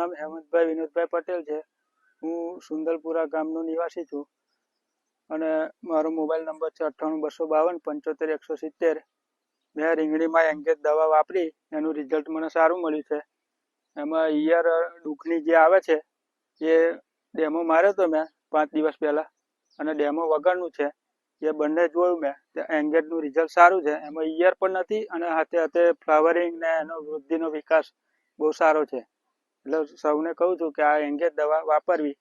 નામ હેમંતભાઈ વિનોદભાઈ પટેલ છે। હું સુંદરપુરા ગામનો નિવાસી છું અને મારો મોબાઈલ નંબર છે 982552 75 170। મેં રીંગણીમાં એંગેજ દવા વાપરી, એનું રિઝલ્ટ મને સારું મળ્યું છે। એમાં ઈયર દુઃખની જે આવે છે એ ડેમો માર્યો હતો મેં 5 દિવસ પહેલાં, અને ડેમો વગરનું છે એ બંને જોયું મેં। એંગેજનું રિઝલ્ટ સારું છે, એમાં ઈયર પણ નથી અને હાથે હાથે ફ્લાવરિંગ ને એનો વૃદ્ધિનો વિકાસ બહુ સારો છે। એટલે સૌને કહું છું કે આ એંગેજ દવા વાપરવી।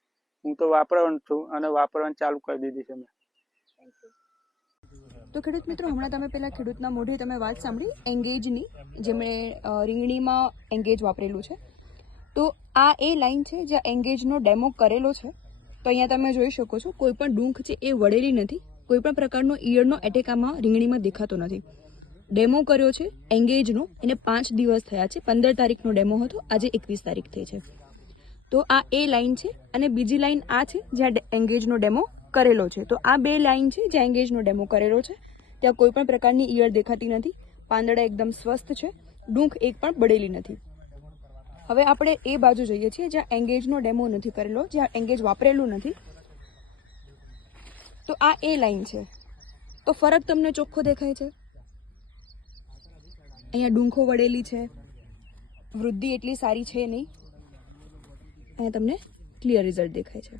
હું તો વાપરવાનો છું અને વાપરવાનું ચાલુ કરી દીધી છે મેં। તો ખેડૂત મિત્રો, હમણાં તમે પેલા ખેડૂતના મોઢે તમે વાત સાંભળી એંગેજની, જેમણે રીંગણીમાં એંગેજ વાપરેલું છે। તો આ એ લાઈન છે જ્યાં એંગેજનો ડેમો કરેલો છે। તો અહીંયા તમે જોઈ શકો છો, કોઈ પણ ડૂંખ છે એ વળેલી નથી, કોઈ પણ પ્રકારનો ઈયળનો એટેક આમાં રીંગણીમાં દેખાતો નથી। ડેમો કર્યો છે એંગેજનો, એને 5 દિવસ થયા છે। 15 તારીખનો ડેમો હતો, આજે 21 તારીખ થઈ છે। તો આ એ લાઈન છે અને બીજી લાઈન આ છે જ્યાં એંગેજનો ડેમો કરેલો છે। તો આ બે લાઈન છે જ્યાં એંગેજનો ડેમો કરેલો છે। ત્યાં કોઈ પણ પ્રકારની ઈયળ દેખાતી નથી, પાંદડા એકદમ સ્વસ્થ છે, ડૂંખ એક પણ બળેલી નથી। હવે આપણે એ બાજુ જોઈએ છીએ જ્યાં એંગેજનો ડેમો નથી કરેલો, જ્યાં એંગેજ વાપરેલું નથી। તો આ એ લાઈન છે। તો ફરક તમને ચોખ્ખો દેખાય છે। અહીંયા ડૂંખો વળેલી છે, વૃદ્ધિ એટલી સારી છે નહીં, અહીંયા તમને ક્લિયર રિઝલ્ટ દેખાય છે।